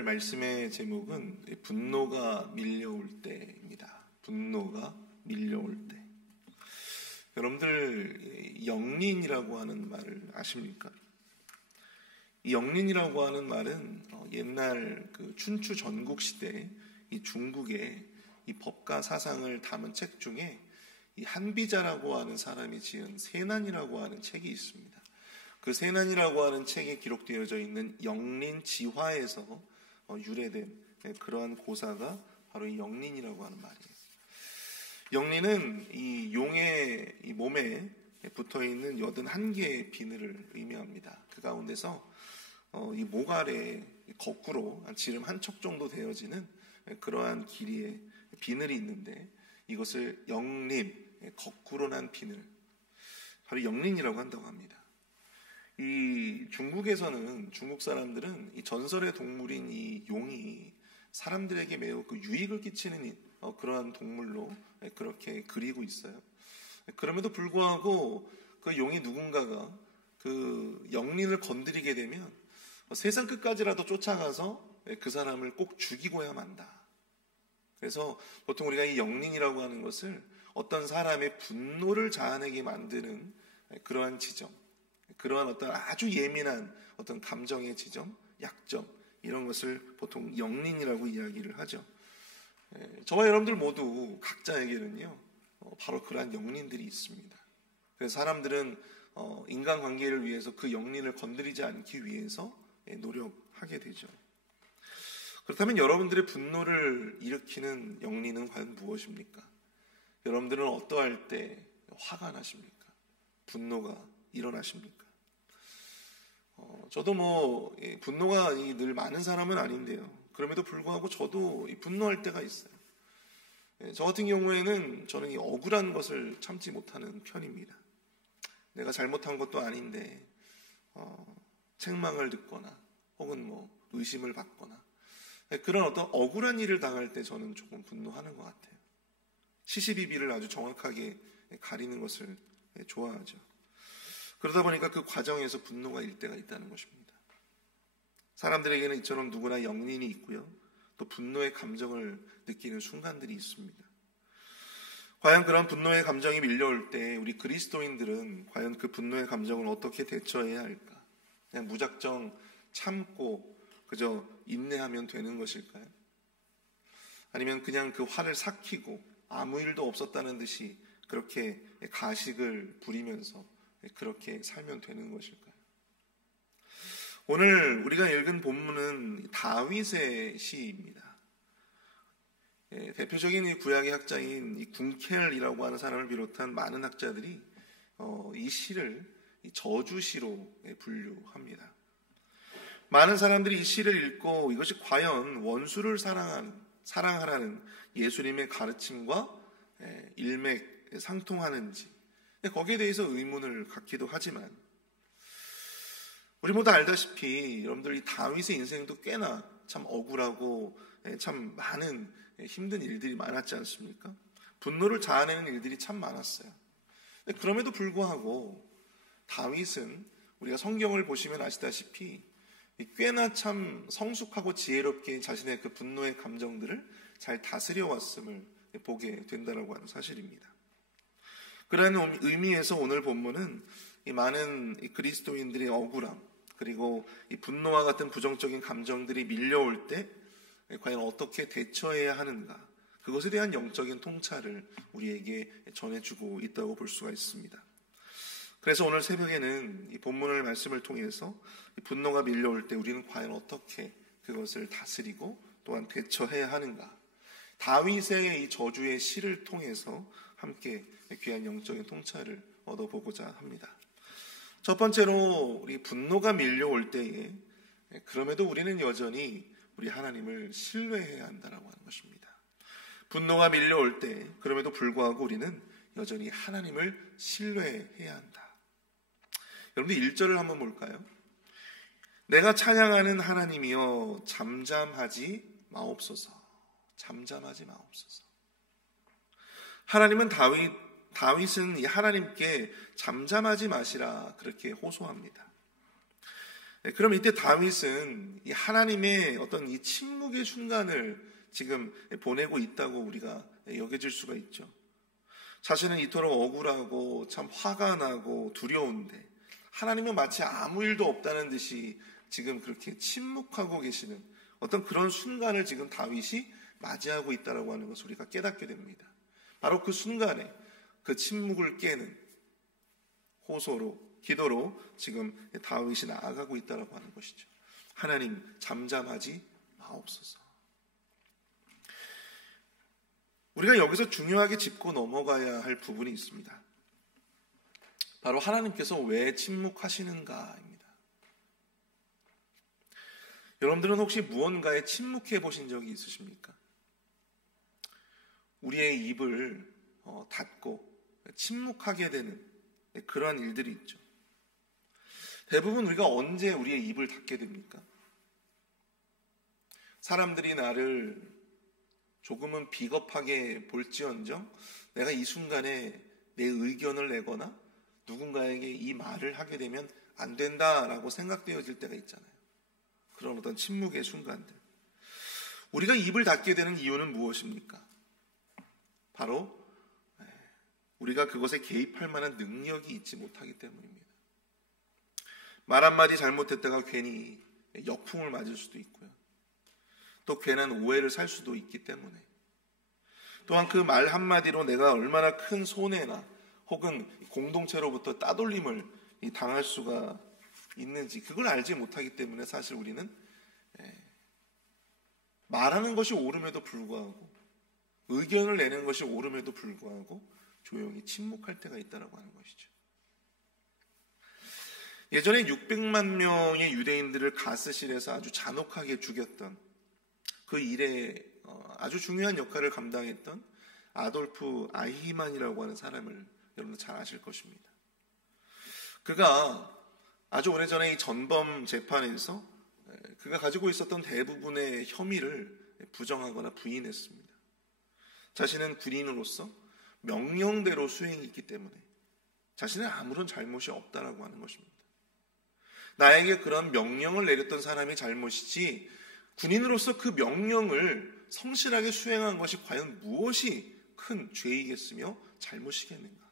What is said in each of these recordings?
오늘 말씀의 제목은 분노가 밀려올 때입니다. 분노가 밀려올 때. 여러분들 영린이라고 하는 말을 아십니까? 이 영린이라고 하는 말은 옛날 그 춘추 전국 시대 이 중국의 이 법과 사상을 담은 책 중에 이 한비자라고 하는 사람이 지은 세난이라고 하는 책이 있습니다. 그 세난이라고 하는 책에 기록되어져 있는 영린지화에서 유래된 그러한 고사가 바로 이 영린이라고 하는 말이에요. 영린은 이 용의 이 몸에 붙어있는 81개의 비늘을 의미합니다. 그 가운데서 이 목 아래에 거꾸로 지름 한 척 정도 되어지는 그러한 길이의 비늘이 있는데 이것을 영린, 거꾸로 난 비늘, 바로 영린이라고 한다고 합니다. 이 중국에서는 중국 사람들은 이 전설의 동물인 이 용이 사람들에게 매우 그 유익을 끼치는 그러한 동물로 그렇게 그리고 있어요. 그럼에도 불구하고 그 용이 누군가가 그 영린을 건드리게 되면 세상 끝까지라도 쫓아가서 그 사람을 꼭 죽이고야 만다. 그래서 보통 우리가 이 영린이라고 하는 것을 어떤 사람의 분노를 자아내게 만드는 그러한 지점, 그러한 어떤 아주 예민한 어떤 감정의 지점, 약점, 이런 것을 보통 영린이라고 이야기를 하죠. 저와 여러분들 모두 각자에게는요, 바로 그러한 영린들이 있습니다. 그래서 사람들은 인간관계를 위해서 그 영린을 건드리지 않기 위해서 노력하게 되죠. 그렇다면 여러분들의 분노를 일으키는 영린은 과연 무엇입니까? 여러분들은 어떠할 때 화가 나십니까? 분노가 일어나십니까? 저도 분노가 늘 많은 사람은 아닌데요. 그럼에도 불구하고 저도 분노할 때가 있어요. 저 같은 경우에는 저는 이 억울한 것을 참지 못하는 편입니다. 내가 잘못한 것도 아닌데 책망을 듣거나 혹은 의심을 받거나 그런 어떤 억울한 일을 당할 때 저는 조금 분노하는 것 같아요. 시시비비를 아주 정확하게 가리는 것을 좋아하죠. 그러다 보니까 그 과정에서 분노가 일 때가 있다는 것입니다. 사람들에게는 이처럼 누구나 영린이 있고요. 또 분노의 감정을 느끼는 순간들이 있습니다. 과연 그런 분노의 감정이 밀려올 때 우리 그리스도인들은 과연 그 분노의 감정을 어떻게 대처해야 할까? 그냥 무작정 참고 그저 인내하면 되는 것일까요? 아니면 그냥 그 화를 삭히고 아무 일도 없었다는 듯이 그렇게 가식을 부리면서 그렇게 살면 되는 것일까요? 오늘 우리가 읽은 본문은 다윗의 시입니다. 대표적인 이 구약의 학자인 이 군켈이라고 하는 사람을 비롯한 많은 학자들이 이 시를 저주시로 분류합니다. 많은 사람들이 이 시를 읽고 이것이 과연 원수를 사랑하라는 예수님의 가르침과 일맥상통하는지 거기에 대해서 의문을 갖기도 하지만 우리 모두 알다시피 여러분들 이 다윗의 인생도 꽤나 참 억울하고 참 많은 힘든 일들이 많았지 않습니까? 분노를 자아내는 일들이 참 많았어요. 그럼에도 불구하고 다윗은 우리가 성경을 보시면 아시다시피 꽤나 참 성숙하고 지혜롭게 자신의 그 분노의 감정들을 잘 다스려 왔음을 보게 된다라고 하는 사실입니다. 그러한 의미에서 오늘 본문은 이 많은 이 그리스도인들의 억울함 그리고 이 분노와 같은 부정적인 감정들이 밀려올 때 과연 어떻게 대처해야 하는가, 그것에 대한 영적인 통찰을 우리에게 전해주고 있다고 볼 수가 있습니다. 그래서 오늘 새벽에는 이 본문의 말씀을 통해서 이 분노가 밀려올 때 우리는 과연 어떻게 그것을 다스리고 또한 대처해야 하는가, 다윗의 이 저주의 시를 통해서 함께 귀한 영적인 통찰을 얻어보고자 합니다. 첫 번째로 우리 분노가 밀려올 때에 그럼에도 우리는 여전히 우리 하나님을 신뢰해야 한다라고 하는 것입니다. 분노가 밀려올 때 그럼에도 불구하고 우리는 여전히 하나님을 신뢰해야 한다. 여러분들 1절을 한번 볼까요? 내가 찬양하는 하나님이여 잠잠하지 마옵소서. 잠잠하지 마옵소서. 하나님은 다윗은 이 하나님께 잠잠하지 마시라 그렇게 호소합니다. 그럼 이때 다윗은 이 하나님의 어떤 이 침묵의 순간을 지금 보내고 있다고 우리가 여겨질 수가 있죠. 자신은 이토록 억울하고 참 화가 나고 두려운데 하나님은 마치 아무 일도 없다는 듯이 지금 그렇게 침묵하고 계시는 어떤 그런 순간을 지금 다윗이 맞이하고 있다고 하는 것을 우리가 깨닫게 됩니다. 바로 그 순간에 그 침묵을 깨는 호소로, 기도로 지금 다윗이 나아가고 있다고 하는 것이죠. 하나님 잠잠하지 마옵소서. 우리가 여기서 중요하게 짚고 넘어가야 할 부분이 있습니다. 바로 하나님께서 왜 침묵하시는가입니다. 여러분들은 혹시 무언가에 침묵해 보신 적이 있으십니까? 우리의 입을 닫고 침묵하게 되는 그러한 일들이 있죠. 대부분 우리가 언제 우리의 입을 닫게 됩니까? 사람들이 나를 조금은 비겁하게 볼지언정 내가 이 순간에 내 의견을 내거나 누군가에게 이 말을 하게 되면 안 된다라고 생각되어질 때가 있잖아요. 그런 어떤 침묵의 순간들. 우리가 입을 닫게 되는 이유는 무엇입니까? 바로 우리가 그것에 개입할 만한 능력이 있지 못하기 때문입니다. 말 한마디 잘못했다가 괜히 역풍을 맞을 수도 있고요. 또 괜한 오해를 살 수도 있기 때문에 또한 그 말 한마디로 내가 얼마나 큰 손해나 혹은 공동체로부터 따돌림을 당할 수가 있는지 그걸 알지 못하기 때문에 사실 우리는 말하는 것이 옳음에도 불구하고 의견을 내는 것이 옳음에도 불구하고 조용히 침묵할 때가 있다고 하는 것이죠. 예전에 600만 명의 유대인들을 가스실에서 아주 잔혹하게 죽였던 그 일에 아주 중요한 역할을 감당했던 아돌프 아히만이라고 하는 사람을 여러분 잘 아실 것입니다. 그가 아주 오래전에 이 전범 재판에서 그가 가지고 있었던 대부분의 혐의를 부정하거나 부인했습니다. 자신은 군인으로서 명령대로 수행했기 때문에 자신은 아무런 잘못이 없다라고 하는 것입니다. 나에게 그런 명령을 내렸던 사람이 잘못이지 군인으로서 그 명령을 성실하게 수행한 것이 과연 무엇이 큰 죄이겠으며 잘못이겠는가.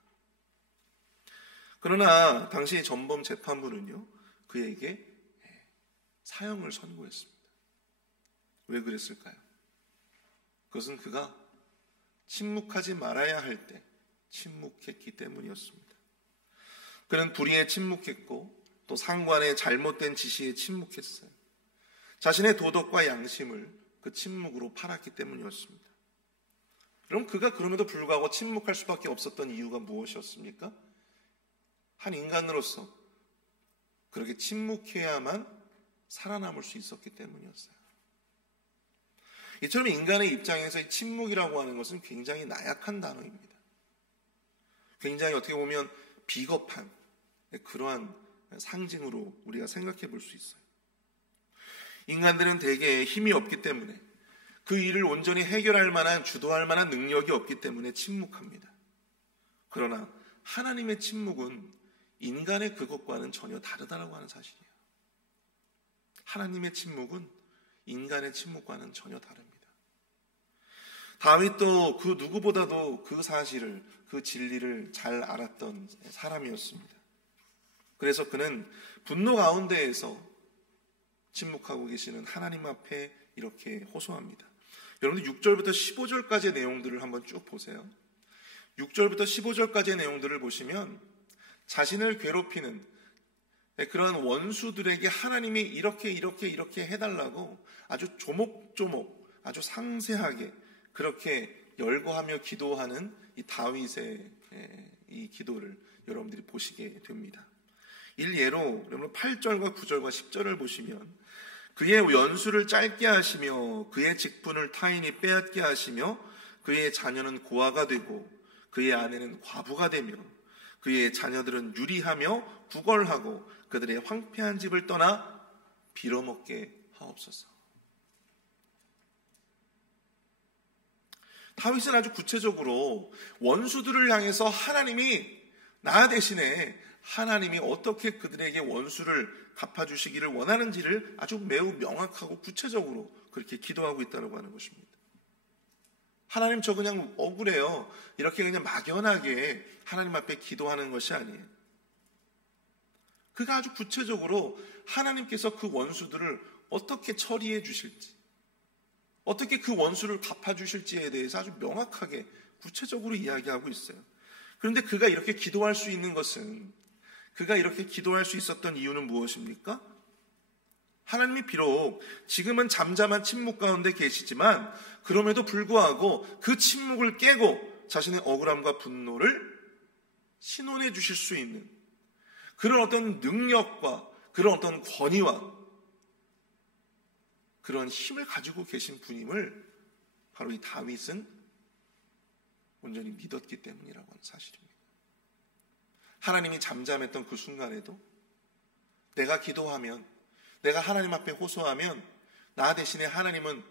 그러나 당시 전범 재판부는요 그에게 사형을 선고했습니다. 왜 그랬을까요? 그것은 그가 침묵하지 말아야 할 때 침묵했기 때문이었습니다. 그는 불의에 침묵했고 또 상관의 잘못된 지시에 침묵했어요. 자신의 도덕과 양심을 그 침묵으로 팔았기 때문이었습니다. 그럼 그가 그럼에도 불구하고 침묵할 수밖에 없었던 이유가 무엇이었습니까? 한 인간으로서 그렇게 침묵해야만 살아남을 수 있었기 때문이었어요. 이처럼 인간의 입장에서 이 침묵이라고 하는 것은 굉장히 나약한 단어입니다. 굉장히 어떻게 보면 비겁한 그러한 상징으로 우리가 생각해 볼 수 있어요. 인간들은 대개 힘이 없기 때문에 그 일을 온전히 해결할 만한, 주도할 만한 능력이 없기 때문에 침묵합니다. 그러나 하나님의 침묵은 인간의 그것과는 전혀 다르다고 하는 사실이에요. 하나님의 침묵은 인간의 침묵과는 전혀 다릅니다. 다윗도 그 누구보다도 그 사실을, 그 진리를 잘 알았던 사람이었습니다. 그래서 그는 분노 가운데에서 침묵하고 계시는 하나님 앞에 이렇게 호소합니다. 여러분들 6절부터 15절까지의 내용들을 한번 쭉 보세요. 6절부터 15절까지의 내용들을 보시면 자신을 괴롭히는 그러한 원수들에게 하나님이 이렇게 해달라고 아주 조목조목 아주 상세하게 그렇게 열거하며 기도하는 이 다윗의 이 기도를 여러분들이 보시게 됩니다. 일예로 여러분 8절과 9절과 10절을 보시면 그의 연수를 짧게 하시며 그의 직분을 타인이 빼앗게 하시며 그의 자녀는 고아가 되고 그의 아내는 과부가 되며 그의 자녀들은 유리하며 구걸하고 그들의 황폐한 집을 떠나 빌어먹게 하옵소서. 다윗은 아주 구체적으로 원수들을 향해서 하나님이 나 대신에 하나님이 어떻게 그들에게 원수를 갚아주시기를 원하는지를 아주 매우 명확하고 구체적으로 그렇게 기도하고 있다고 하는 것입니다. 하나님, 저 그냥 억울해요, 이렇게 그냥 막연하게 하나님 앞에 기도하는 것이 아니에요. 그가 아주 구체적으로 하나님께서 그 원수들을 어떻게 처리해 주실지, 어떻게 그 원수를 갚아주실지에 대해서 아주 명확하게 구체적으로 이야기하고 있어요. 그런데 그가 이렇게 기도할 수 있는 것은, 그가 이렇게 기도할 수 있었던 이유는 무엇입니까? 하나님이 비록 지금은 잠잠한 침묵 가운데 계시지만 그럼에도 불구하고 그 침묵을 깨고 자신의 억울함과 분노를 신원해 주실 수 있는 그런 어떤 능력과 그런 어떤 권위와 그런 힘을 가지고 계신 분임을 바로 이 다윗은 온전히 믿었기 때문이라고 하는 사실입니다. 하나님이 잠잠했던 그 순간에도 내가 기도하면, 내가 하나님 앞에 호소하면 나 대신에 하나님은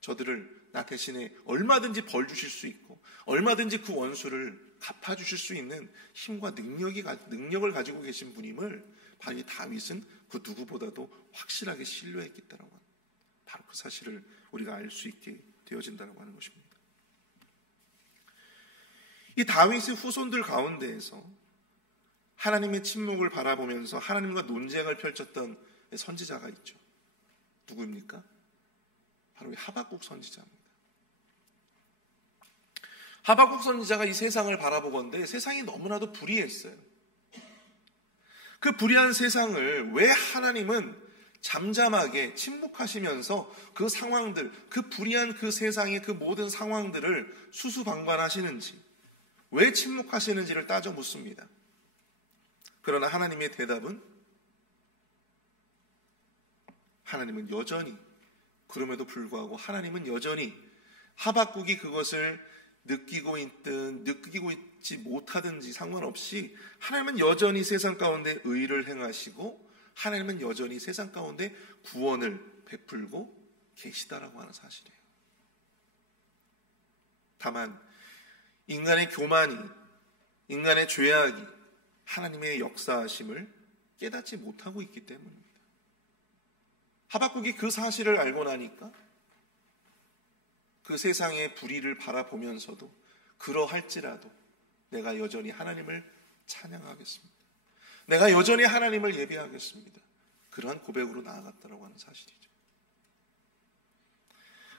저들을 나 대신에 얼마든지 벌 주실 수 있고 얼마든지 그 원수를 갚아주실 수 있는 힘과 능력을 가지고 계신 분임을 바로 이 다윗은 그 누구보다도 확실하게 신뢰했겠다라고 하는, 바로 그 사실을 우리가 알 수 있게 되어진다고 하는 것입니다. 이 다윗의 후손들 가운데에서 하나님의 침묵을 바라보면서 하나님과 논쟁을 펼쳤던 선지자가 있죠. 누구입니까? 바로 이 하박국 선지자입니다. 하박국 선지자가 이 세상을 바라보건대 세상이 너무나도 불의했어요. 그 불의한 세상을 왜 하나님은 잠잠하게 침묵하시면서 그 상황들, 그 불의한 그 세상의 그 모든 상황들을 수수방관하시는지, 왜 침묵하시는지를 따져 묻습니다. 그러나 하나님의 대답은, 하나님은 여전히, 그럼에도 불구하고 하나님은 여전히 하박국이 그것을 느끼고 있든 느끼고 있지 못하든지 상관없이 하나님은 여전히 세상 가운데 의를 행하시고 하나님은 여전히 세상 가운데 구원을 베풀고 계시다라고 하는 사실이에요. 다만 인간의 교만이, 인간의 죄악이 하나님의 역사하심을 깨닫지 못하고 있기 때문입니다. 하박국이 그 사실을 알고 나니까 그 세상의 불의를 바라보면서도 그러할지라도 내가 여전히 하나님을 찬양하겠습니다. 내가 여전히 하나님을 예배하겠습니다. 그러한 고백으로 나아갔다고 하는 사실이죠.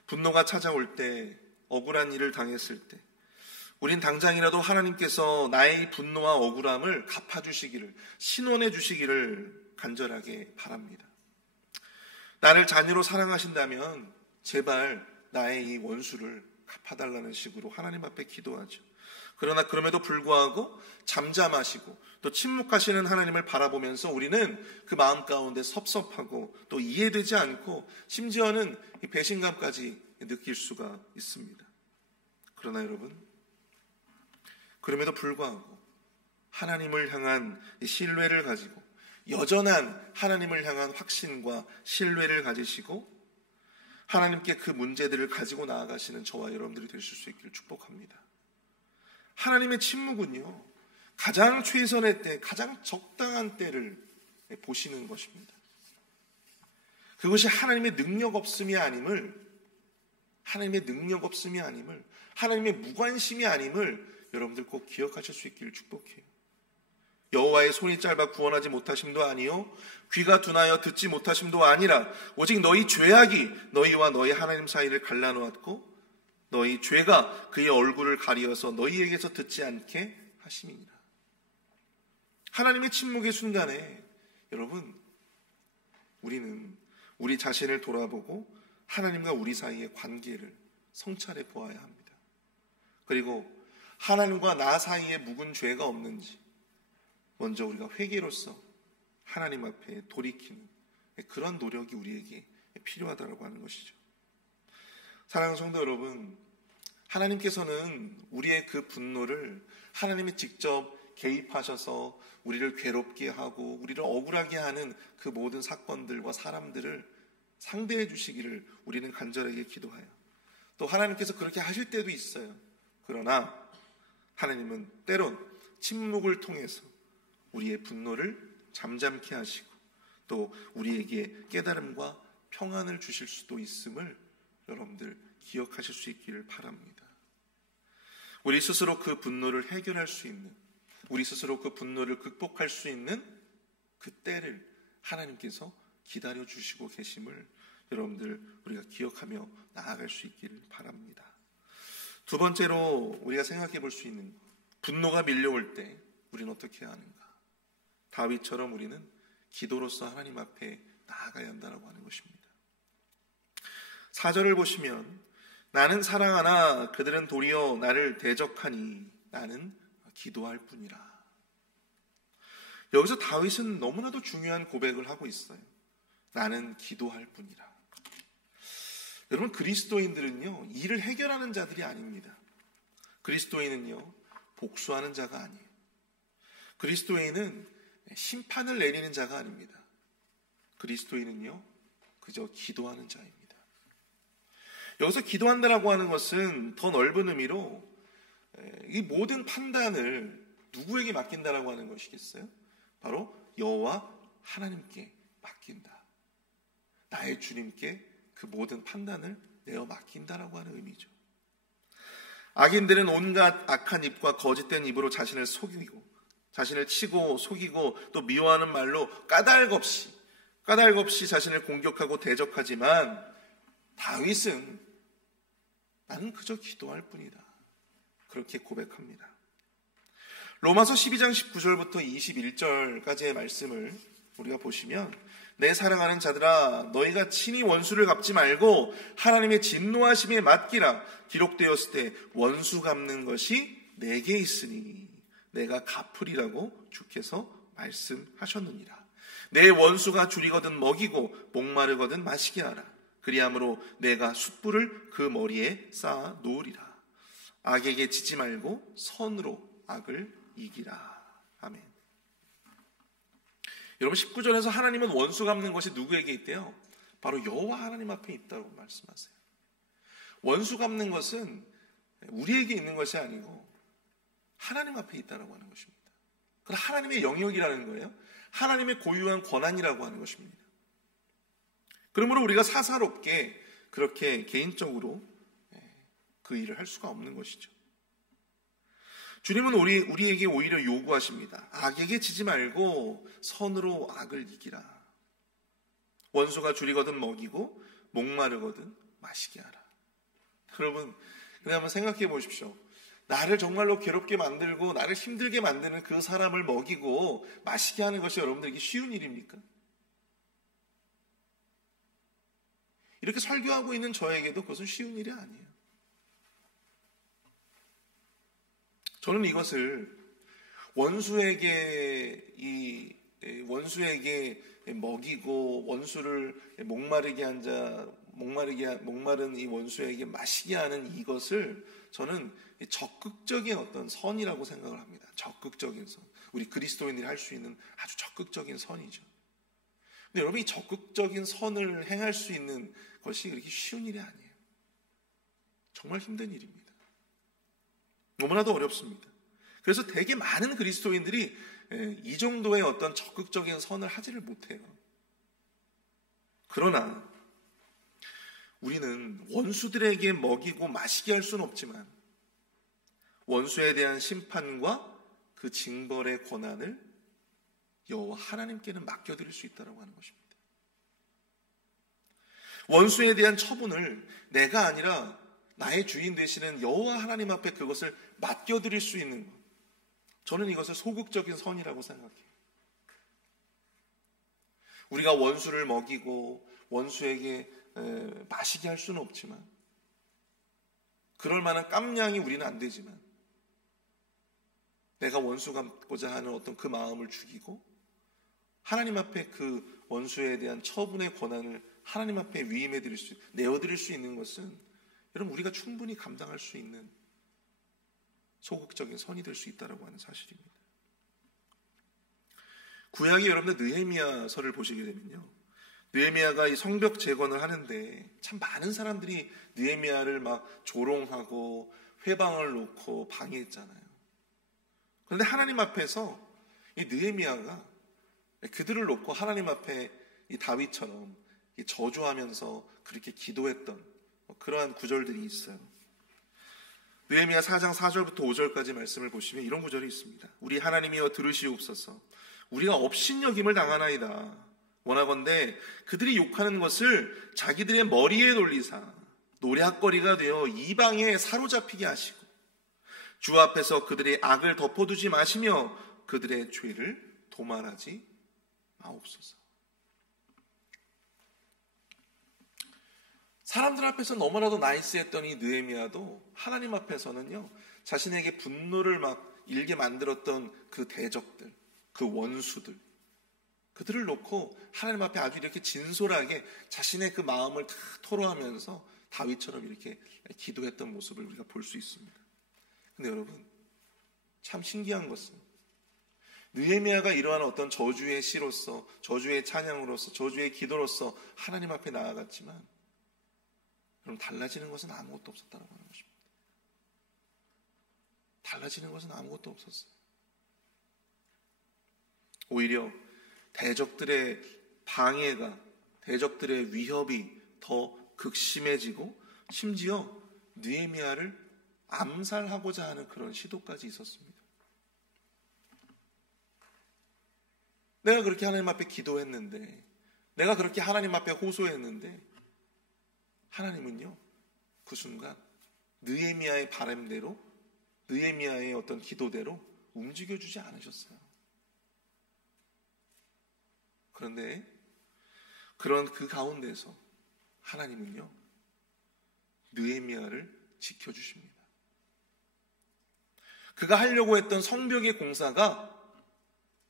분노가 찾아올 때, 억울한 일을 당했을 때 우린 당장이라도 하나님께서 나의 분노와 억울함을 갚아주시기를, 신원해 주시기를 간절하게 바랍니다. 나를 자녀로 사랑하신다면 제발 나의 이 원수를 갚아달라는 식으로 하나님 앞에 기도하죠. 그러나 그럼에도 불구하고 잠잠하시고 또 침묵하시는 하나님을 바라보면서 우리는 그 마음 가운데 섭섭하고 또 이해되지 않고 심지어는 이 배신감까지 느낄 수가 있습니다. 그러나 여러분, 그럼에도 불구하고 하나님을 향한 신뢰를 가지고 여전한 하나님을 향한 확신과 신뢰를 가지시고 하나님께 그 문제들을 가지고 나아가시는 저와 여러분들이 되실 수 있기를 축복합니다. 하나님의 침묵은요, 가장 최선의 때, 가장 적당한 때를 보시는 것입니다. 그것이 하나님의 능력 없음이 아님을, 하나님의 능력 없음이 아님을, 하나님의 무관심이 아님을 여러분들 꼭 기억하실 수 있기를 축복해요. 여호와의 손이 짧아 구원하지 못하심도 아니요 귀가 둔하여 듣지 못하심도 아니라 오직 너희 죄악이 너희와 너희 하나님 사이를 갈라놓았고 너희 죄가 그의 얼굴을 가리어서 너희에게서 듣지 않게 하심이니라. 하나님의 침묵의 순간에 여러분, 우리는 우리 자신을 돌아보고 하나님과 우리 사이의 관계를 성찰해 보아야 합니다. 그리고 하나님과 나 사이에 묵은 죄가 없는지 먼저 우리가 회개로서 하나님 앞에 돌이키는 그런 노력이 우리에게 필요하다고 하는 것이죠. 사랑하는 성도 여러분, 하나님께서는 우리의 그 분노를 하나님이 직접 개입하셔서 우리를 괴롭게 하고 우리를 억울하게 하는 그 모든 사건들과 사람들을 상대해 주시기를 우리는 간절하게 기도해요. 또 하나님께서 그렇게 하실 때도 있어요. 그러나 하나님은 때론 침묵을 통해서 우리의 분노를 잠잠케 하시고 또 우리에게 깨달음과 평안을 주실 수도 있음을 여러분들 기억하실 수 있기를 바랍니다. 우리 스스로 그 분노를 해결할 수 있는, 우리 스스로 그 분노를 극복할 수 있는 그 때를 하나님께서 기다려 주시고 계심을 여러분들 우리가 기억하며 나아갈 수 있기를 바랍니다. 두 번째로 우리가 생각해 볼 수 있는 것, 분노가 밀려올 때 우리는 어떻게 해야 하는가? 다윗처럼 우리는 기도로서 하나님 앞에 나아가야 한다고 하는 것입니다. 4절을 보시면 나는 사랑하나 그들은 도리어 나를 대적하니 나는 기도할 뿐이라. 여기서 다윗은 너무나도 중요한 고백을 하고 있어요. 나는 기도할 뿐이라. 여러분, 그리스도인들은요, 일을 해결하는 자들이 아닙니다. 그리스도인은요, 복수하는 자가 아니에요. 그리스도인은 심판을 내리는 자가 아닙니다. 그리스도인은요, 그저 기도하는 자입니다. 여기서 기도한다라고 하는 것은 더 넓은 의미로 이 모든 판단을 누구에게 맡긴다라고 하는 것이겠어요? 바로 여호와 하나님께 맡긴다. 나의 주님께 그 모든 판단을 내어 맡긴다라고 하는 의미죠. 악인들은 온갖 악한 입과 거짓된 입으로 자신을 속이고 자신을 치고 속이고 또 미워하는 말로 까닭없이 자신을 공격하고 대적하지만 다윗은 나는 그저 기도할 뿐이다. 그렇게 고백합니다. 로마서 12장 19절부터 21절까지의 말씀을 우리가 보시면 내 사랑하는 자들아 너희가 친히 원수를 갚지 말고 하나님의 진노하심에 맡기라. 기록되었을 때 원수 갚는 것이 내게 있으니 내가 갚으리라고 주께서 말씀하셨느니라. 내 원수가 줄이거든 먹이고 목마르거든 마시게 하라. 그리함으로 내가 숯불을 그 머리에 쌓아 놓으리라. 악에게 지지 말고 선으로 악을 이기라. 아멘. 여러분, 19절에서 하나님은 원수 갚는 것이 누구에게 있대요? 바로 여호와 하나님 앞에 있다고 말씀하세요. 원수 갚는 것은 우리에게 있는 것이 아니고 하나님 앞에 있다고 하는 것입니다. 그건 하나님의 영역이라는 거예요. 하나님의 고유한 권한이라고 하는 것입니다. 그러므로 우리가 사사롭게 그렇게 개인적으로 그 일을 할 수가 없는 것이죠. 주님은 우리에게 오히려 요구하십니다. 악에게 지지 말고 선으로 악을 이기라. 원수가 줄이거든 먹이고 목마르거든 마시게 하라. 여러분, 그냥 한번 생각해 보십시오. 나를 정말로 괴롭게 만들고 나를 힘들게 만드는 그 사람을 먹이고 마시게 하는 것이 여러분들에게 쉬운 일입니까? 이렇게 설교하고 있는 저에게도 그것은 쉬운 일이 아니에요. 저는 이것을 원수에게 먹이고 원수를 목마르게 한 자, 목마른 이 원수에게 마시게 하는 이것을 저는 적극적인 어떤 선이라고 생각을 합니다. 적극적인 선. 우리 그리스도인들이 할 수 있는 아주 적극적인 선이죠. 근데 여러분, 이 적극적인 선을 행할 수 있는 것이 그렇게 쉬운 일이 아니에요. 정말 힘든 일입니다. 너무나도 어렵습니다. 그래서 되게 많은 그리스도인들이 이 정도의 어떤 적극적인 선을 하지를 못해요. 그러나 우리는 원수들에게 먹이고 마시게 할 수는 없지만 원수에 대한 심판과 그 징벌의 권한을 여호와 하나님께는 맡겨드릴 수 있다고 하는 것입니다. 원수에 대한 처분을 내가 아니라 나의 주인 되시는 여호와 하나님 앞에 그것을 맡겨드릴 수 있는 것, 저는 이것을 소극적인 선이라고 생각해요. 우리가 원수를 먹이고 원수에게 마시게 할 수는 없지만, 그럴 만한 깜냥이 우리는 안 되지만, 내가 원수 갚고자 하는 어떤 그 마음을 죽이고 하나님 앞에 그 원수에 대한 처분의 권한을 하나님 앞에 내어드릴 수 있는 것은 여러분, 우리가 충분히 감당할 수 있는 소극적인 선이 될 수 있다고 하는 사실입니다. 구약의 여러분들 느헤미야서를 보시게 되면요, 느헤미야가 이 성벽 재건을 하는데 참 많은 사람들이 느헤미야를 막 조롱하고 회방을 놓고 방해했잖아요. 그런데 하나님 앞에서 이 느헤미야가 그들을 놓고 하나님 앞에 이 다윗처럼 저주하면서 그렇게 기도했던 그러한 구절들이 있어요. 느헤미야 4장 4절부터 5절까지 말씀을 보시면 이런 구절이 있습니다. 우리 하나님이여 들으시옵소서. 우리가 업신여김을 당하나이다. 원하건대 그들이 욕하는 것을 자기들의 머리에 돌리사 노략거리가 되어 이방에 사로잡히게 하시고 주 앞에서 그들의 악을 덮어두지 마시며 그들의 죄를 도말하지 마옵소서. 사람들 앞에서 너무나도 나이스했던 이 느헤미야도 하나님 앞에서는요, 자신에게 분노를 막 일게 만들었던 그 대적들, 그 원수들, 그들을 놓고 하나님 앞에 아주 이렇게 진솔하게 자신의 그 마음을 다 토로하면서 다윗처럼 이렇게 기도했던 모습을 우리가 볼 수 있습니다. 근데 여러분, 참 신기한 것은 느헤미야가 이러한 어떤 저주의 시로서, 저주의 찬양으로서, 저주의 기도로서 하나님 앞에 나아갔지만 그럼 달라지는 것은 아무것도 없었다고 하는 것입니다. 달라지는 것은 아무것도 없었어요. 오히려 대적들의 방해가, 대적들의 위협이 더 극심해지고 심지어 느헤미야를 암살하고자 하는 그런 시도까지 있었습니다. 내가 그렇게 하나님 앞에 기도했는데, 내가 그렇게 하나님 앞에 호소했는데 하나님은요, 그 순간 느헤미야의 바람대로, 느헤미야의 어떤 기도대로 움직여주지 않으셨어요. 그런데 그런 그 가운데서 하나님은요, 느헤미야를 지켜주십니다. 그가 하려고 했던 성벽의 공사가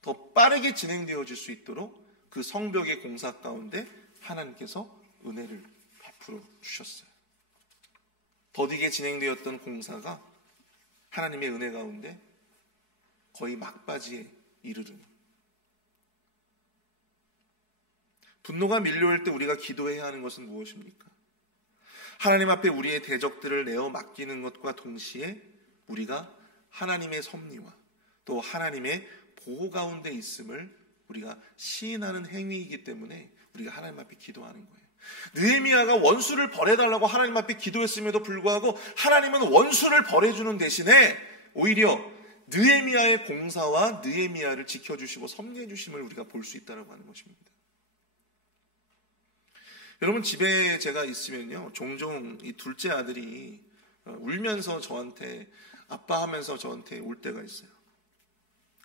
더 빠르게 진행되어질 수 있도록 그 성벽의 공사 가운데 하나님께서 은혜를 베풀어 주셨어요. 더디게 진행되었던 공사가 하나님의 은혜 가운데 거의 막바지에 이르르니, 분노가 밀려올 때 우리가 기도해야 하는 것은 무엇입니까? 하나님 앞에 우리의 대적들을 내어 맡기는 것과 동시에 우리가 하나님의 섭리와 또 하나님의 보호 가운데 있음을 우리가 시인하는 행위이기 때문에 우리가 하나님 앞에 기도하는 거예요. 느헤미야가 원수를 벌해달라고 하나님 앞에 기도했음에도 불구하고 하나님은 원수를 벌해주는 대신에 오히려 느헤미야의 공사와 느헤미야를 지켜주시고 섭리해 주심을 우리가 볼 수 있다고 하는 것입니다. 여러분, 집에 제가 있으면요, 종종 이 둘째 아들이 울면서 저한테, 아빠 하면서 저한테 올 때가 있어요.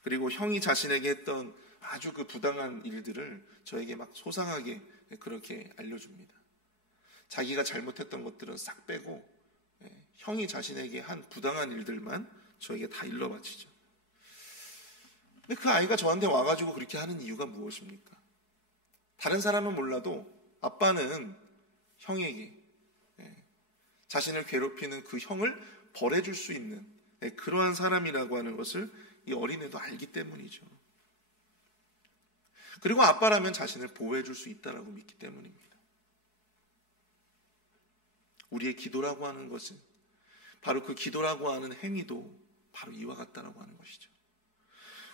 그리고 형이 자신에게 했던 아주 그 부당한 일들을 저에게 막 소상하게 그렇게 알려줍니다. 자기가 잘못했던 것들은 싹 빼고 형이 자신에게 한 부당한 일들만 저에게 다 일러바치죠. 근데 그 아이가 저한테 와가지고 그렇게 하는 이유가 무엇입니까? 다른 사람은 몰라도 아빠는 형에게 자신을 괴롭히는 그 형을 벌해줄 수 있는 그러한 사람이라고 하는 것을 이 어린애도 알기 때문이죠. 그리고 아빠라면 자신을 보호해줄 수 있다고 믿기 때문입니다. 우리의 기도라고 하는 것은 바로 그 기도라고 하는 행위도 바로 이와 같다라고 하는 것이죠.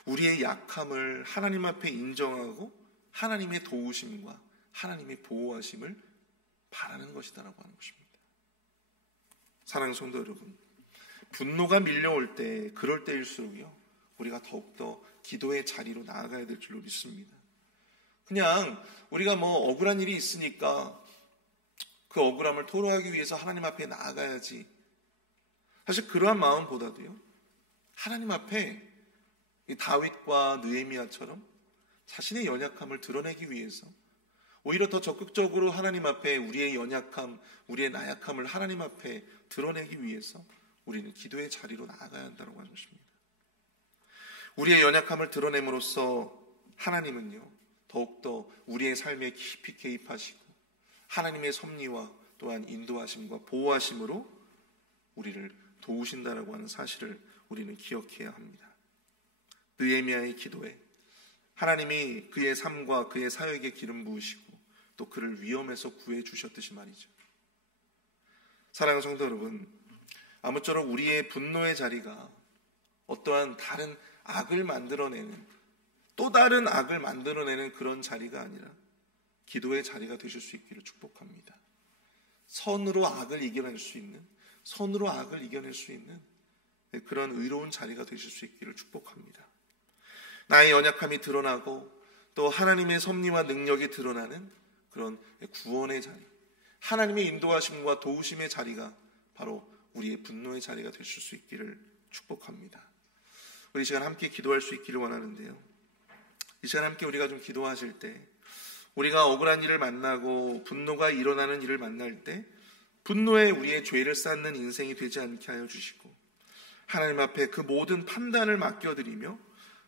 우리의 약함을 하나님 앞에 인정하고 하나님의 도우심과 하나님의 보호하심을 바라는 것이다라고 하는 것입니다. 사랑하는 성도 여러분, 분노가 밀려올 때, 그럴 때일수록요, 우리가 더욱더 기도의 자리로 나아가야 될 줄로 믿습니다. 그냥 우리가 뭐 억울한 일이 있으니까 그 억울함을 토로하기 위해서 하나님 앞에 나아가야지, 사실 그러한 마음보다도요, 하나님 앞에 이 다윗과 느헤미야처럼 자신의 연약함을 드러내기 위해서 오히려 더 적극적으로 하나님 앞에 우리의 연약함, 우리의 나약함을 하나님 앞에 드러내기 위해서 우리는 기도의 자리로 나아가야 한다고 하는 것입니다. 우리의 연약함을 드러냄으로써 하나님은요, 더욱더 우리의 삶에 깊이 개입하시고 하나님의 섭리와 또한 인도하심과 보호하심으로 우리를 도우신다라고 하는 사실을 우리는 기억해야 합니다. 느헤미야의 기도에 하나님이 그의 삶과 그의 사역에 기름 부으시고 또 그를 위험에서 구해 주셨듯이 말이죠. 사랑하는 성도 여러분, 아무쪼록 우리의 분노의 자리가 어떠한 다른 악을 만들어내는 또 다른 악을 만들어내는 그런 자리가 아니라 기도의 자리가 되실 수 있기를 축복합니다. 선으로 악을 이겨낼 수 있는, 선으로 악을 이겨낼 수 있는 그런 의로운 자리가 되실 수 있기를 축복합니다. 나의 연약함이 드러나고 또 하나님의 섭리와 능력이 드러나는 그런 구원의 자리, 하나님의 인도하심과 도우심의 자리가 바로 우리의 분노의 자리가 되실 수 있기를 축복합니다. 우리 이 시간 함께 기도할 수 있기를 원하는데요, 이 시간 함께 우리가 좀 기도하실 때, 우리가 억울한 일을 만나고 분노가 일어나는 일을 만날 때 분노에 우리의 죄를 쌓는 인생이 되지 않게 하여 주시고, 하나님 앞에 그 모든 판단을 맡겨드리며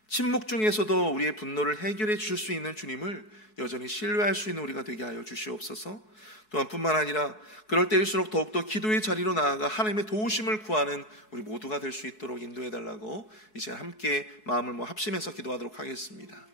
침묵 중에서도 우리의 분노를 해결해 주실 수 있는 주님을 여전히 신뢰할 수 있는 우리가 되게 하여 주시옵소서. 또한 뿐만 아니라 그럴 때일수록 더욱더 기도의 자리로 나아가 하나님의 도우심을 구하는 우리 모두가 될 수 있도록 인도해 달라고 이제 함께 마음을 합심해서 기도하도록 하겠습니다.